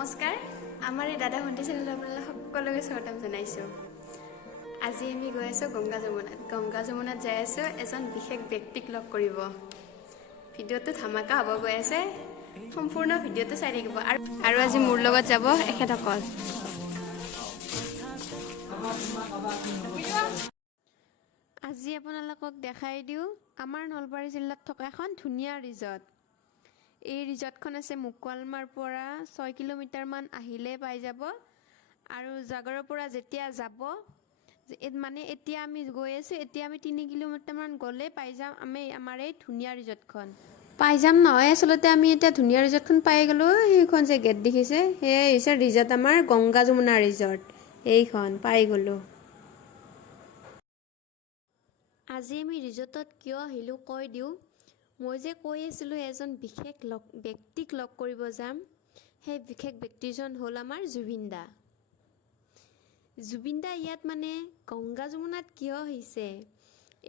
নমস্কাৰ আমাৰ এই দাদা ভণ্টি চেনেলত আপোনালোক সকলোকে স্বাগতম জনাইছোঁ। আজি আমি গৈ আছোঁ গংগা যমুনাত যাই আছোঁ এজন বিশেষ ব্যক্তিক লগ কৰিব। ভিডিঅ'টো ধামাকা হ'ব গৈ আছে, সম্পূৰ্ণ ভিডিঅ'টো চাই থাকিব। আৰু আজি মোৰ লগত যাব এখেতসকল। আজি আপোনালোকক দেখাই দিওঁ আমাৰ নলবাৰী জিলাত থকা এখন ধুনীয়া ৰিজৰ্ট। এই ৰিজৰ্টখন আছে মুকলমাৰ পৰা 6 কিলোমিটাৰমান আহিলে পাই যাব। আৰু জাগৰৰ পৰা যেতিয়া যাব মানে এতিয়া আমি গৈ আছোঁ, এতিয়া আমি 3 কিলোমিটাৰমান গ'লে পাই যাম আমি আমাৰ এই ধুনীয়া ৰিজৰ্টখন। পাই যাম নহয়, আচলতে আমি এতিয়া ধুনীয়া ৰিজৰ্টখন পাই গ'লোঁ। সেইখন যে গেট দেখিছে সেয়াই হৈছে ৰিজৰ্ট, আমাৰ গংগা যমুনা ৰিজৰ্ট। এইখন পাই গ'লোঁ। আজি আমি ৰিজৰ্টত কিয় আহিলোঁ কৈ দিওঁ। মই যে কৈ আছিলোঁ এজন বিশেষ ব্যক্তিক লগ কৰিব যাম, সেই বিশেষ ব্যক্তিজন হ'ল আমাৰ জুবিন দা। জুবিন দা ইয়াত মানে গংগা যমুনাত কিয় আহিছে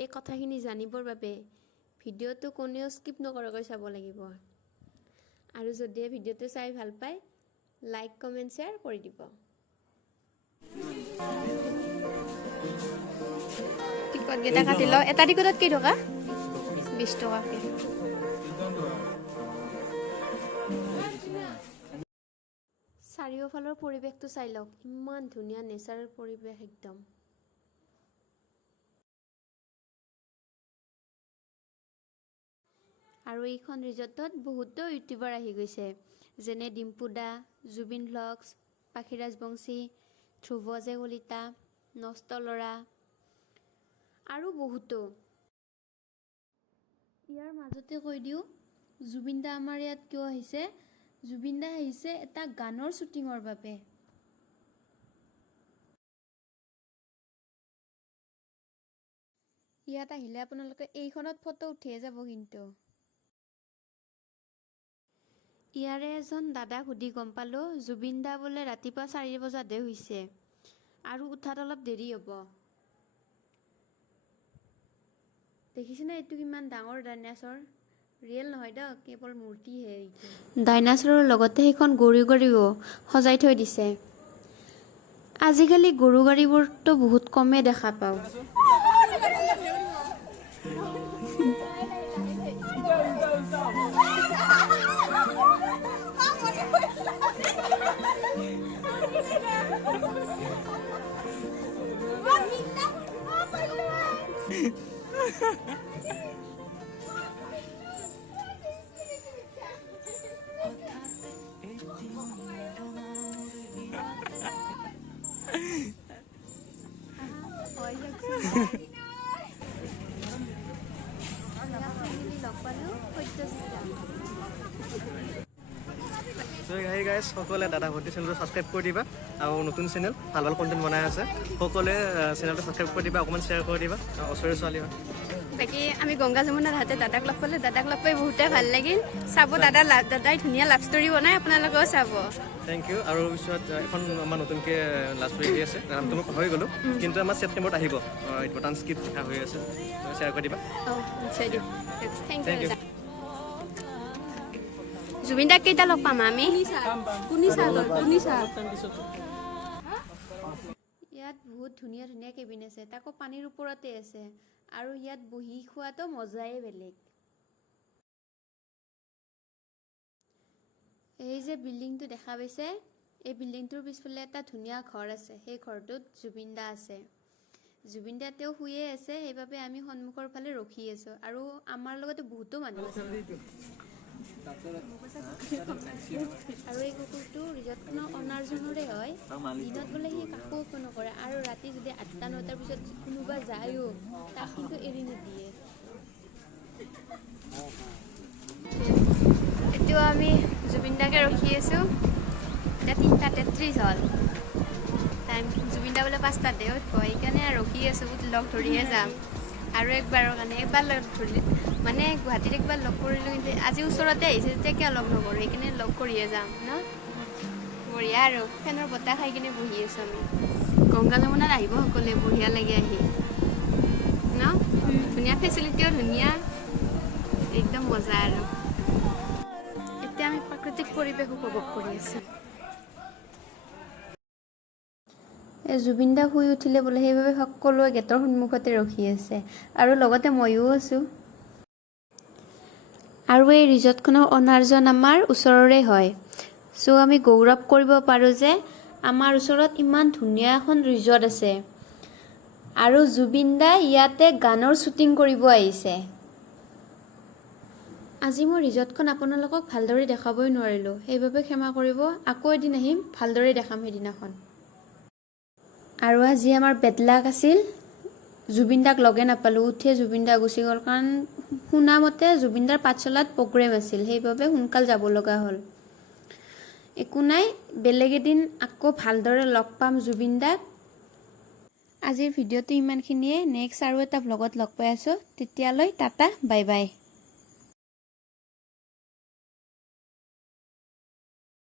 এই কথাখিনি জানিবৰ বাবে ভিডিঅ'টো কোনেও স্কিপ নকৰাকৈ চাব লাগিব। আৰু যদিহে ভিডিঅ'টো চাই ভাল পায় লাইক কমেণ্ট শ্বেয়াৰ কৰি দিব। টিকটকেইটা কাটি লওঁ। এটা টিকটত কেই টকা? 20 টকাকৈ। চাৰিওফালৰ পৰিৱেশটো চাই লওক, ইমান ধুনীয়া নেচাৰেল পৰিৱেশ একদম। আৰু এইখন ৰিজৰ্টত বহুতো ইউটিউবাৰ আহি গৈছে, যেনে ডিম্পু দা, জুবিন ভ্লগছ, পাখি ৰাজবংশী, ধ্ৰুৱ যে কলিতা, নষ্ট ল'ৰা আৰু বহুতো। ইয়াৰ মাজতে কৈ দিওঁ জুবিন দা আমাৰ ইয়াত কিয় আহিছে। জুবিন দা আহিছে এটা গানৰ শ্বুটিঙৰ বাবে। ইয়াত আহিলে আপোনালোকে এইখনত ফটো উঠিয়ে যাব। কিন্তু ইয়াৰে এজন দাদাক সুধি গম পালোঁ জুবিন দা বোলে ৰাতিপুৱা 4 বজাতহে হৈছে আৰু উঠাত অলপ দেৰি হ'ব। দেখিছেনে এইটো কিমান ডাঙৰ ডাইনাছৰ? ৰিয়েল নহয় দিয়ক, কেৱল মূৰ্তিহে। ডাইনাছৰৰ লগতে সেইখন গৰু গাড়ীও সজাই থৈ দিছে। আজিকালি গৰু গাড়ীবোৰতো বহুত কমেই দেখা পাওঁ। হেই গাইজ, সকলোৱে দাদা ভণ্টি চেনেলটো ছাবস্ক্ৰাইব কৰি দিবা। আৰু নতুন চেনেল ভাল ভাল কণ্টেণ্ট বনাই আছে, সকলোৱে চেনেলটো ছাবস্ক্ৰাইব কৰি দিবা, অকণমান শ্বেয়াৰ কৰি দিবা। ওচৰৰে ছোৱালী হয়। বাকী আমি গংগা যমুনাৰ হাতে দাদাক লগ পালোঁ, দাদাক লগ পাই বহুতেই ভাল লাগিল। চাব দাদাই ধুনীয়া লাভ ষ্টৰী বনাই, আপোনালোকেও চাব। Thank you. আৰু পিছত এখন আমাৰ নতুনকৈ লাভ ষ্টৰী দি আছে, নামটো মই পাহৰি গ'লোঁ, কিন্তু আমাৰ ছেপ্টেম্বৰত আহিব। বটান স্ক্ৰিপ্ট লিখা হৈ আছে, শ্বেয়াৰ কৰি দিবা। নিশ্চয় দিম। Thank U. জুবিন দাক কেইটা লগ পাম আমি? ইয়াত বহুত ধুনীয়া ধুনীয়া কেবিন আছে, তাকো পানীৰ ওপৰতে আছে। আৰু ইয়াত বহি খোৱাটো মজাই বেলেগ। এই যে বিল্ডিংটো দেখা পাইছে, এই বিল্ডিংটোৰ পিছফালে এটা ধুনীয়া ঘৰ আছে, সেই ঘৰটোত জুবিন দা আছে। জুবিন দা তেওঁ শুয়ে আছে, সেইবাবে আমি সন্মুখৰ ফালে ৰখি আছোঁ। আৰু আমাৰ লগতে বহুতো মানুহ আছে। আৰু এই কুকুৰটো ৰিজৰ্টখনৰ অনাৰজনৰে হয়। দিনত বোলে সি কাকো একো নকৰে, আৰু ৰাতি যদি 8-9টাৰ পিছত কোনোবা যায়ও তাক কিন্তু এৰি নিদিয়ে। এতিয়া আমি জুবিন দাকে ৰখি আছোঁ। এতিয়া 3:33 হ'ল টাইম। জুবিন দা বোলে 5টাতে উঠিব, সেইকাৰণে ৰখি আছোঁ, লগ ধৰিহে যাম। আৰু একবাৰৰ কাৰণে একবাৰ লগ ধৰিলে মানে গুৱাহাটীত একবাৰ লগ কৰিলোঁ, কিন্তু আজি ওচৰতে আহিছে যেতিয়া কিয় লগ নকৰোঁ, সেইকাৰণে লগ কৰিয়ে যাম ন। বঢ়িয়া। আৰু ফেনৰ বতাহ খাই কিনে বহি আছোঁ আমি। গংগা যমুনাত আহিব সকলোৱে, বঢ়িয়া লাগে আহি ন। ধুনীয়া ফেচিলিটিও ধুনীয়া, একদম মজা। আৰু এতিয়া আমি প্ৰাকৃতিক পৰিৱেশ উপভোগ কৰি আছোঁ। জুবিন দা শুই উঠিলে বোলে, সেইবাবে সকলোৱে গেটৰ সন্মুখতে ৰখি আছে আৰু লগতে ময়ো আছোঁ। আৰু এই ৰিজৰ্টখনৰ অনাৰজন আমাৰ ওচৰৰে হয়। চ' আমি গৌৰৱ কৰিব পাৰোঁ যে আমাৰ ওচৰত ইমান ধুনীয়া এখন ৰিজৰ্ট আছে আৰু জুবিন দা ইয়াতে গানৰ শ্বুটিং কৰিব আহিছে। আজি মই ৰিজৰ্টখন আপোনালোকক ভালদৰে দেখাবই নোৱাৰিলোঁ, সেইবাবে ক্ষমা কৰিব। আকৌ এদিন আহিম, ভালদৰে দেখাম সেইদিনাখন। আৰু আজি আমাৰ বেড লাক আছিল, জুবিন দাক লগে নাপালোঁ। উঠিয়ে জুবিন দা গুচি গ'ল, কাৰণ শুনামতে জুবিন দাৰ পাঠশালাত প্ৰগ্ৰেম আছিল, সেইবাবে সোনকাল যাব লগা হ'ল। একো নাই, বেলেগ এদিন আকৌ ভালদৰে লগ পাম জুবিন দাক। আজিৰ ভিডিঅ'টো ইমানখিনিয়ে। নেক্সট আৰু এটা ভ্লগত লগ পাই আছোঁ। তেতিয়ালৈ টাটা, বাই বাই।